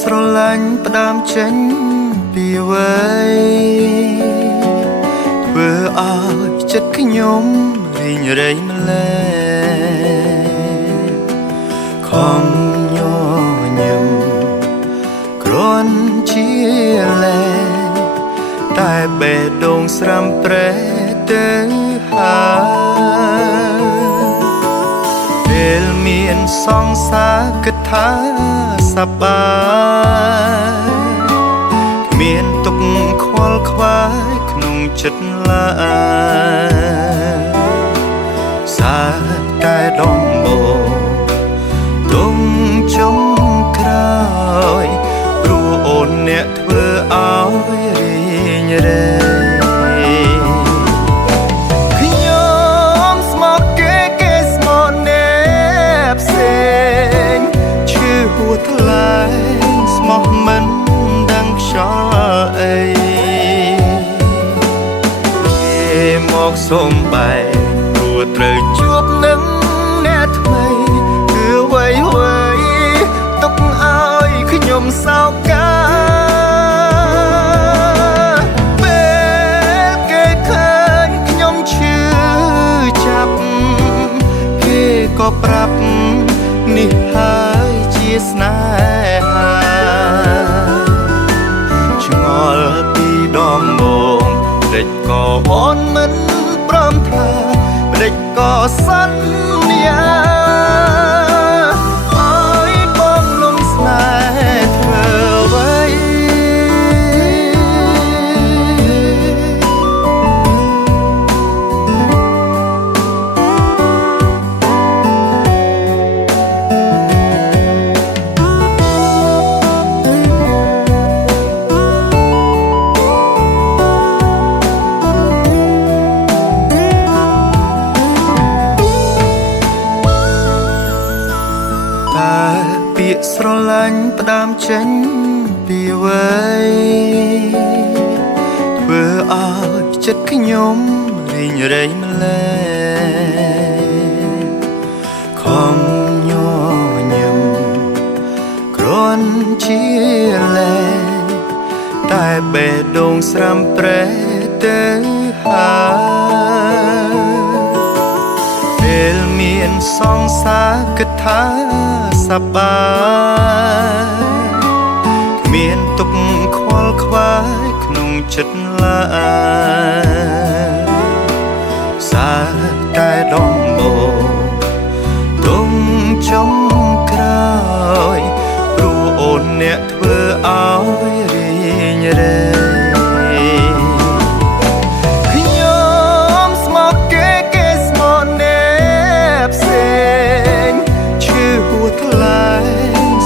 ស្រឡាញ់ផ្ដើមចេញពីអ្វីធ្វើឲ្យចិត្តខ្ញុំរីងរៃម្លេះខំញញឹមគ្រាន់ជាលែតែបេះដូងស្រាំប្រែទៅហើយពេលមានសង្សារគិតថាសប្បាយមានទុកខ្វល់ខ្វាយក្នុងចិត្តឡើយសាតែដំបូងទុំចុងក្រោយព្រោះអូនអ្នកធ្វើឲ្យរីងរៃថ្លៃស្មោះមិនដឹងខ្យល់អីគេមកសុំបែកព្រោះត្រូវជួបនឹងអ្នកថ្មីគឺអ្វីទុកឲ្យខ្ញុំសោកកាពេលគេឃើញខ្ញុំឈឺចាប់គេក៏ប្រាប់នេះហើយជាស្នេហាឆ្ងល់ពីដំបូងម្ដេចក៏អូនមិនព្រមថាម្ដេចក៏សន្យាឲ្យបងលំស្នេហ៍ធ្វើអ្វីពាក្យស្រឡាញ់ផ្ដើមចេញពីអ្វីធ្វើឲ្យចិត្តខ្ញុំរីងរៃម្លេះខំញញឹមគ្រាន់ជាលែតែបេះដូងស្រាំប្រែទៅហើយពេលមានសង្សារគិតថាសប្បាយមានទុកខ្វល់ខ្វាយក្នុងចិត្តឡើយសាតែដំបូងទុំចុងក្រោយព្រោះអូនអ្នកធ្វើឲ្យរីងរៃ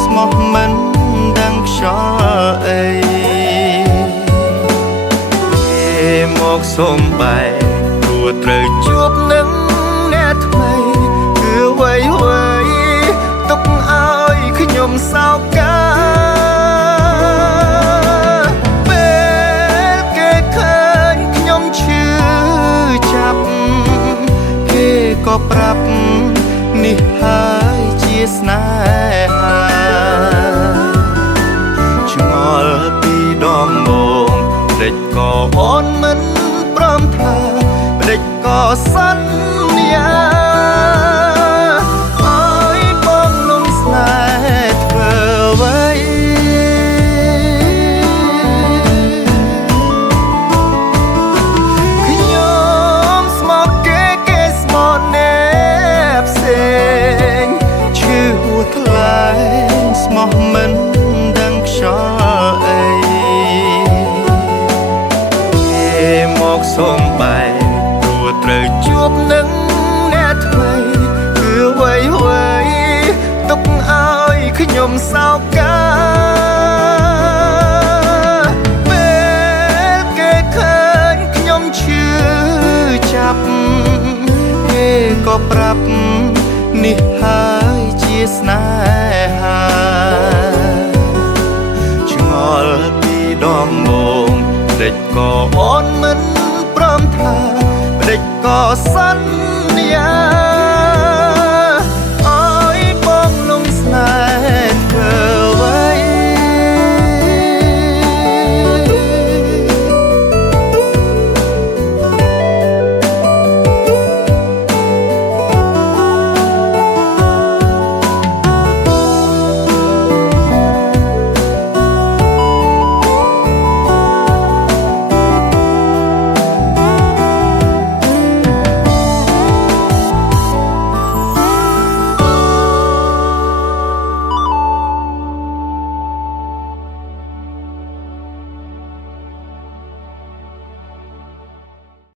ស្មោះមិនដឹងខ្យល់អីគេមកសុំបែកព្រោះត្រូវជួបនឹងអ្នកថ្មីគឺអ្វីទុកឲ្យខ្ញុំសោកកាពេលគេឃើញខ្ញុំឈឺចាប់គេក៏ប្រាប់នេះហើយជាស្នេហាឆ្ងល់ពីដំបូងម្ដេចក៏អូនមិនព្រមថាម្ដេចក៏សន្យាឲ្យបងលំស្នេហ៍ធ្វើអ្វីខ្ញុំស្មោះគេស្មោះអ្នកផ្សេងឈឺហួថ្លៃស្មោះមិនដឹងខ្យល់អីគេមកសុំបែកព្រោះត្រូវជួបនឹងអ្នកថ្មីគឺអ្វីទុកឲ្យខ្ញុំសោកកា ក៏ប្រាប់នេះហើយជាស្នេហាឆ្ងល់ពីដំបូងដេចក៏អូនមិនព្រមថាដេចក៏សន្